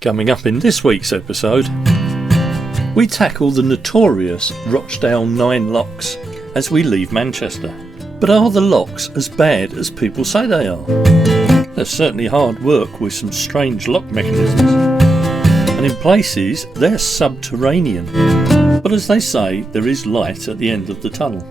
Coming up in this week's episode, we tackle the notorious Rochdale Nine Locks as we leave Manchester. But are the locks as bad as people say they are? They're certainly hard work with some strange lock mechanisms, and in places they're subterranean. But as they say, there is light at the end of the tunnel.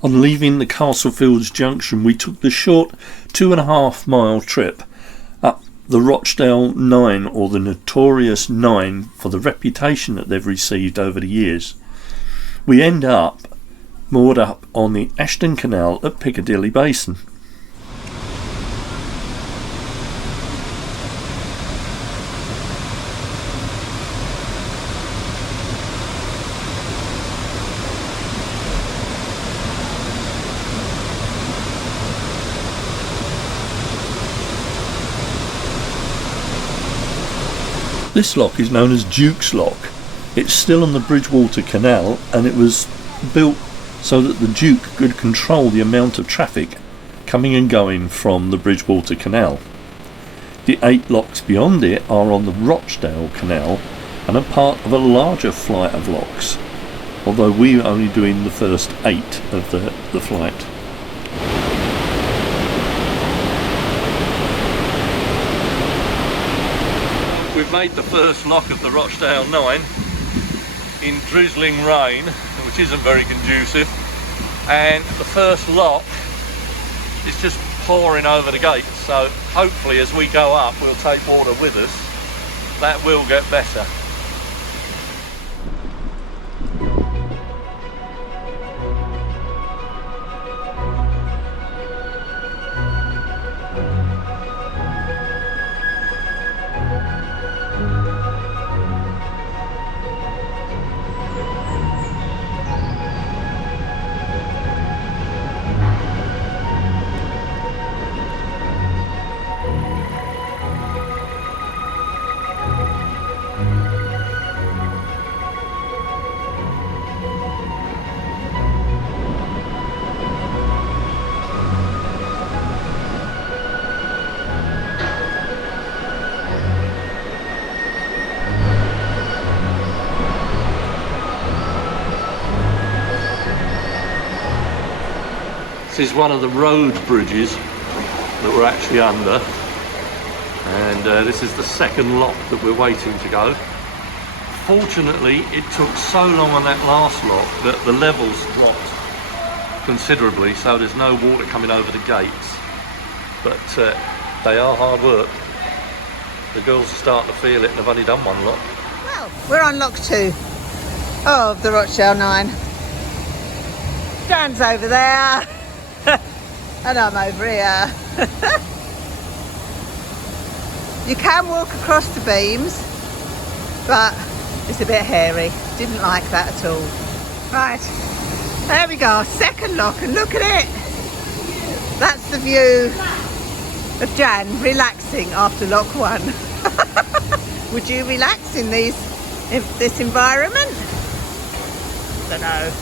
On leaving the Castlefields Junction, we took the short 2.5 mile trip up the Rochdale Nine, or the notorious Nine for the reputation that they've received over the years. We end up moored up on the Ashton Canal at Piccadilly Basin. This lock is known as Duke's Lock. It's still on the Bridgewater Canal, and it was built so that the Duke could control the amount of traffic coming and going from the Bridgewater Canal. The 8 locks beyond it are on the Rochdale Canal and are part of a larger flight of locks, although we're only doing the first 8 of the flight. We've made the first lock of the Rochdale Nine in drizzling rain, which isn't very conducive, and the first lock is just pouring over the gate, so hopefully as we go up we'll take water with us. That will get better. This is one of the road bridges that we're actually under, and this is the second lock that we're waiting to go. Fortunately, it took so long on that last lock that the levels dropped considerably, so there's no water coming over the gates, but they are hard work. The girls are starting to feel it, and they've only done one lock. Well, we're on lock 2 of the Rochdale Nine. Dan's over there. And I'm over here. You can walk across the beams, but it's a bit hairy. Didn't like that at all. Right, there we go, second lock, and look at it. That's the view of Jan relaxing after lock 1. Would you relax in this environment? I don't know.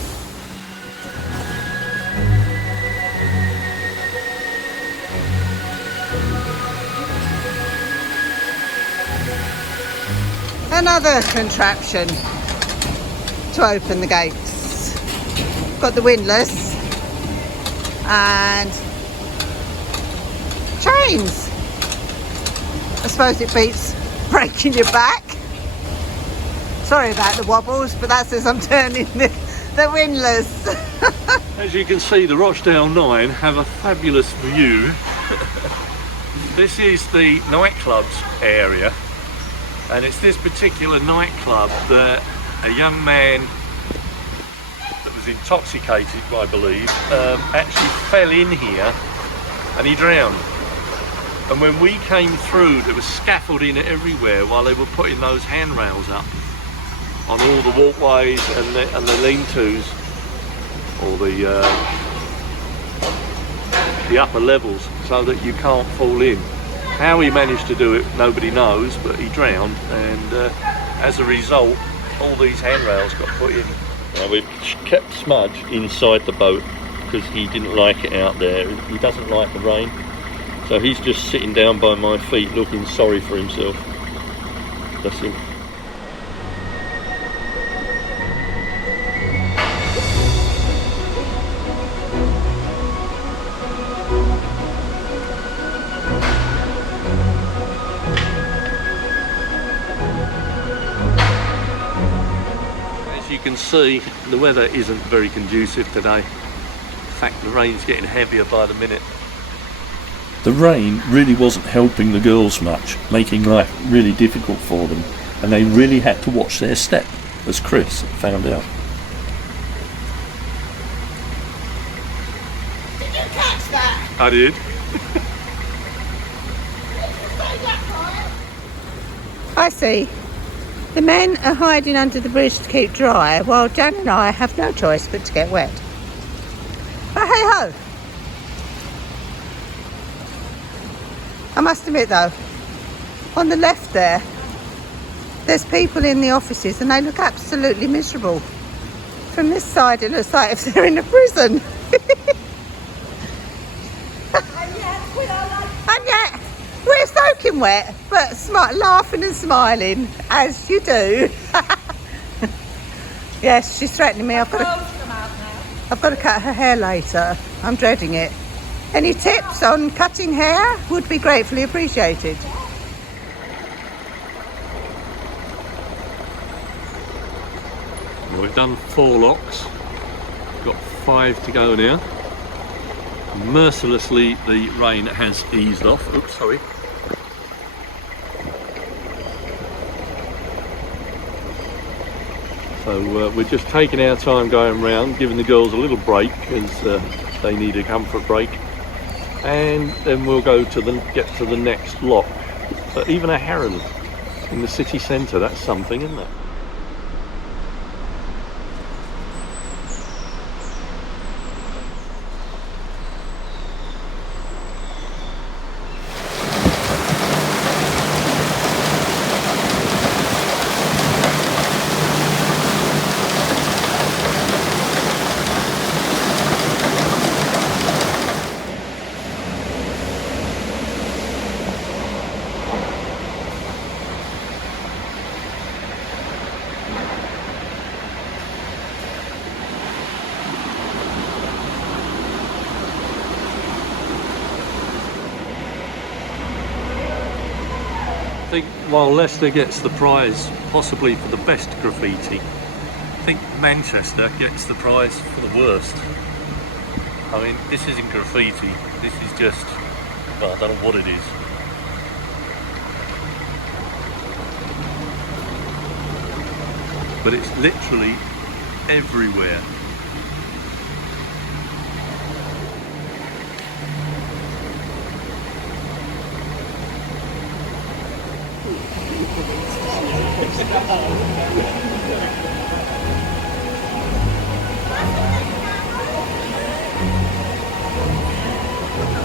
Another contraption to open the gates. Got the windlass and chains. I suppose it beats breaking your back. Sorry about the wobbles, but that's as I'm turning the windlass. As you can see, the Rochdale Nine have a fabulous view. This is the nightclubs area, and it's this particular nightclub that a young man that was intoxicated, I believe, actually fell in here and he drowned. And when we came through, there was scaffolding everywhere while they were putting those handrails up on all the walkways and the lean-tos, or the upper levels, so that you can't fall in. How he managed to do it, nobody knows, but he drowned, and as a result, all these handrails got put in. Now we've kept Smudge inside the boat because he didn't like it out there. He doesn't like the rain, so he's just sitting down by my feet looking sorry for himself. Bless him. You can see the weather isn't very conducive today. In fact, the rain's getting heavier by the minute. The rain really wasn't helping the girls much, making life really difficult for them, and they really had to watch their step, as Chris found out. Did you catch that? I did. I see. The men are hiding under the bridge to keep dry, while Jan and I have no choice but to get wet. But hey ho! I must admit though, on the left there's people in the offices and they look absolutely miserable. From this side it looks like if they're in a prison. And yet we're soaking wet, but laughing and smiling, as you do. Yes, she's threatening me. I've got to cut her hair later. I'm dreading it. Any tips on cutting hair would be gratefully appreciated. Well, we've done 4 locks. We've got 5 to go now. Mercilessly, the rain has eased off. Oops, sorry. So we're just taking our time going round, giving the girls a little break as they need a comfort break, and then we'll go to get to the next lock. So even a heron in the city centre, that's something, isn't it? I think while Leicester gets the prize possibly for the best graffiti, I think Manchester gets the prize for the worst. I mean, this isn't graffiti, this is just, well, I don't know what it is. But it's literally everywhere.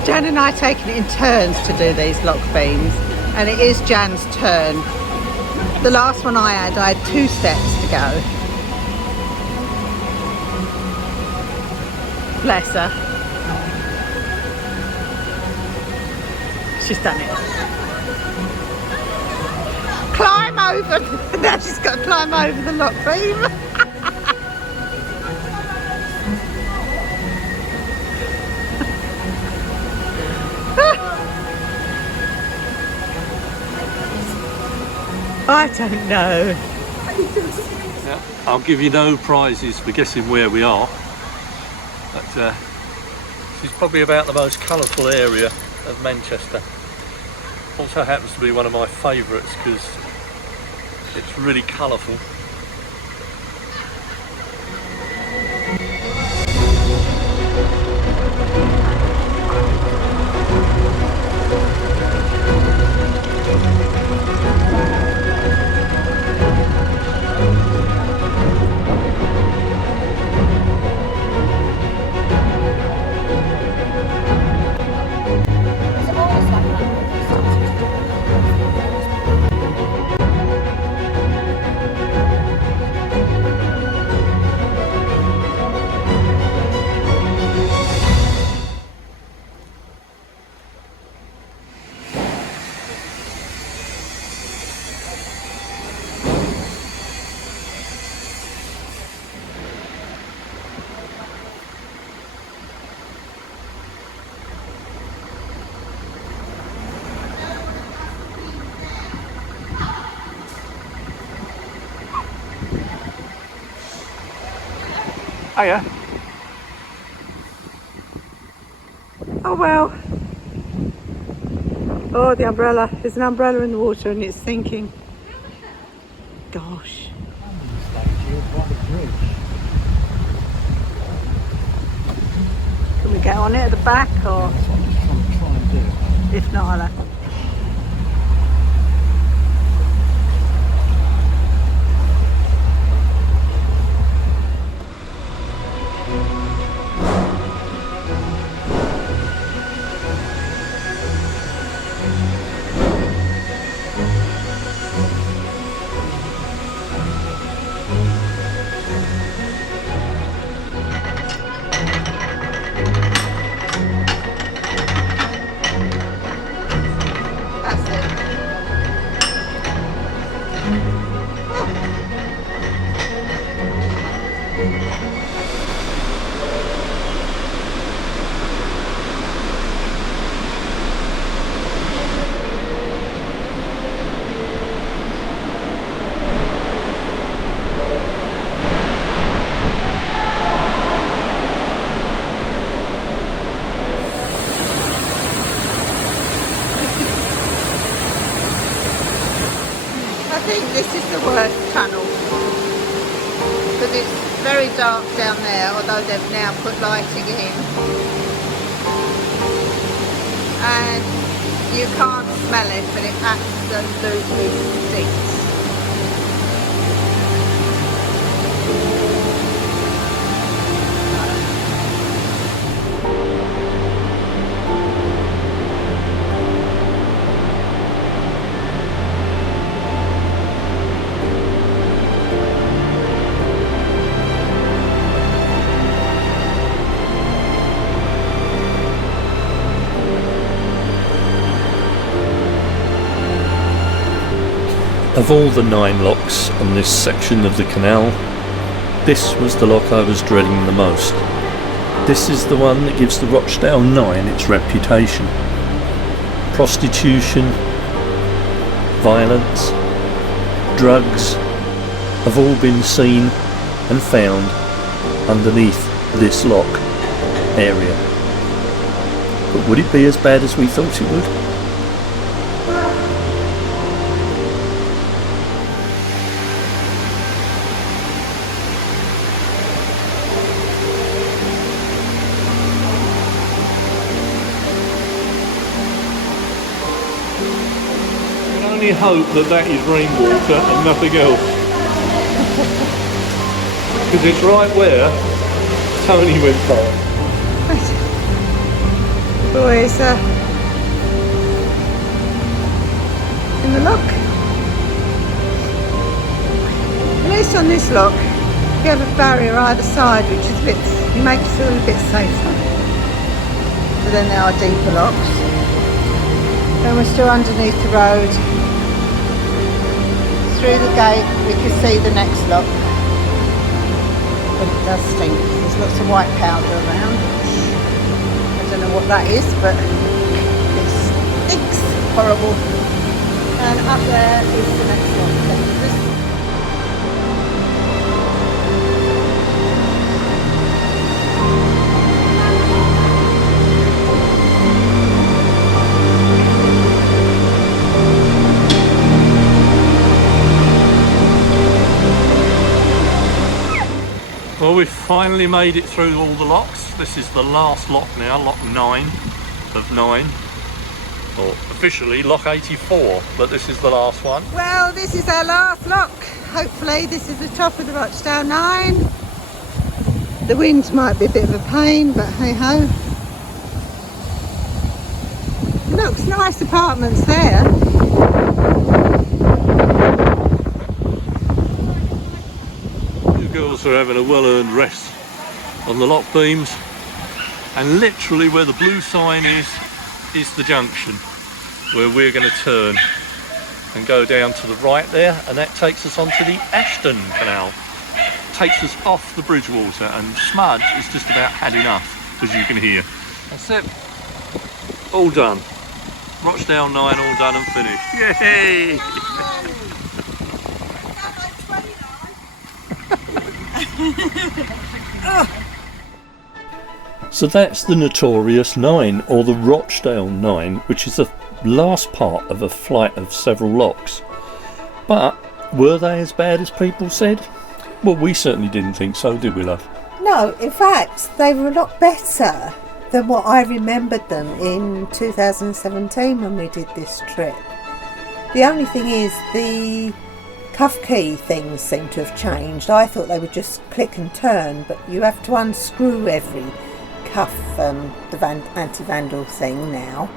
Jan and I are taking it in turns to do these lock beams, and it is Jan's turn. The last one I had 2 steps to go. Bless her. She's done it. Climb over! Now she's got to climb over the lock beam. I don't know. Yeah, I'll give you no prizes for guessing where we are, but this is probably about the most colourful area of Manchester. Also happens to be one of my favourites because it's really colourful. Hiya. Oh well. Oh, the umbrella. There's an umbrella in the water and it's sinking. Gosh. Can we get on it at the back or? That's what I'm just trying to do. If not, I'll have. I think this is the worst tunnel because it's very dark down there, although they've now put lighting in, and you can't smell it, but it absolutely stinks. Of all the 9 locks on this section of the canal, this was the lock I was dreading the most. This is the one that gives the Rochdale 9 its reputation. Prostitution, violence, drugs have all been seen and found underneath this lock area. But would it be as bad as we thought it would? I hope that that is rainwater and nothing else, because it's right where Sony went past. Boys, in the lock. At least on this lock, you have a barrier either side, which is you make you feel a bit safer. But then there are deeper locks. And we're still underneath the road. Through the gate we can see the next lock, but it does stink. There's lots of white powder around. I don't know what that is, but it stinks horrible. And up there is the next lock. Well, we've finally made it through all the locks. This is the last lock now, lock 9 of 9. Or officially lock 84, but this is the last one. Well, this is our last lock. Hopefully this is the top of the Rochdale 9. The wind might be a bit of a pain, but hey ho. Looks nice apartments there. Girls are having a well-earned rest on the lock beams, and literally where the blue sign is the junction where we're going to turn and go down to the right there, and that takes us onto the Ashton Canal. Takes us off the Bridgewater, and Smudge has just about had enough, as you can hear. That's it. All done. Rochdale 9 all done and finished. Yay! So that's the Notorious 9, or the Rochdale 9, which is the last part of a flight of several locks. But were they as bad as people said? Well, we certainly didn't think so, did we, love? No, in fact, they were a lot better than what I remembered them in 2017 when we did this trip. The only thing is the cuff key things seem to have changed. I thought they would just click and turn, but you have to unscrew every cuff, the anti-vandal thing now.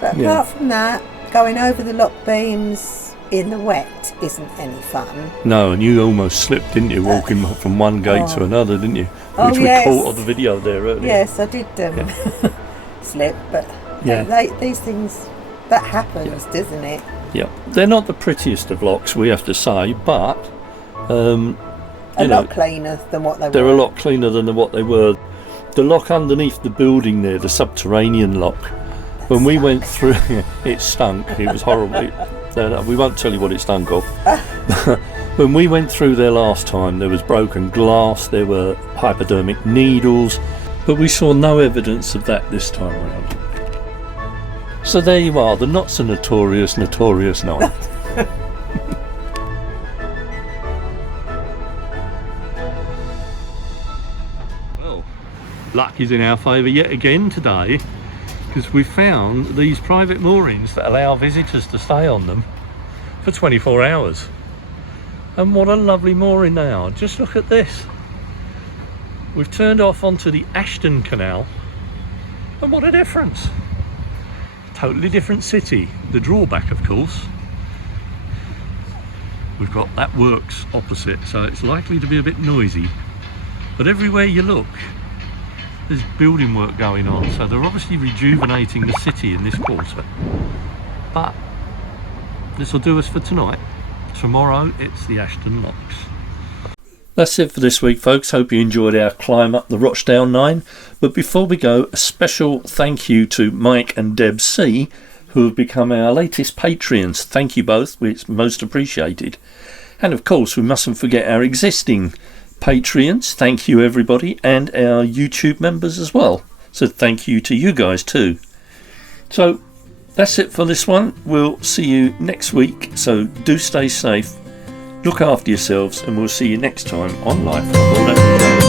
But apart from that, going over the lock beams in the wet isn't any fun. No, and you almost slipped, didn't you, walking from one gate to another, didn't you? Which we caught on the video there earlier. Yes, I did slip, but these things, that happens, doesn't it? Yeah, they're not the prettiest of locks, we have to say, but a lot cleaner than what they were. They're a lot cleaner than what they were. The lock underneath the building there, the subterranean lock, when we went through, it stunk. It was horrible. No, we won't tell you what it stunk of. When we went through there last time, there was broken glass, there were hypodermic needles, but we saw no evidence of that this time around. So there you are, the not so notorious 9. Well, luck is in our favour yet again today, because we found these private moorings that allow visitors to stay on them for 24 hours. And what a lovely mooring they are. Just look at this. We've turned off onto the Ashton Canal, and what a difference. Totally different city. The drawback, of course, we've got that works opposite, so it's likely to be a bit noisy. But everywhere you look, there's building work going on, so they're obviously rejuvenating the city in this quarter. But this will do us for tonight. Tomorrow it's the Ashton Locks. That's it for this week, folks. Hope you enjoyed our climb up the Rochdale 9. But before we go, a special thank you to Mike and Deb C, who have become our latest Patreons. Thank you both, it's most appreciated. And of course, we mustn't forget our existing Patreons. Thank you, everybody, and our YouTube members as well. So thank you to you guys too. So that's it for this one. We'll see you next week. So do stay safe, look after yourselves, and we'll see you next time on Life on Board AmyJo.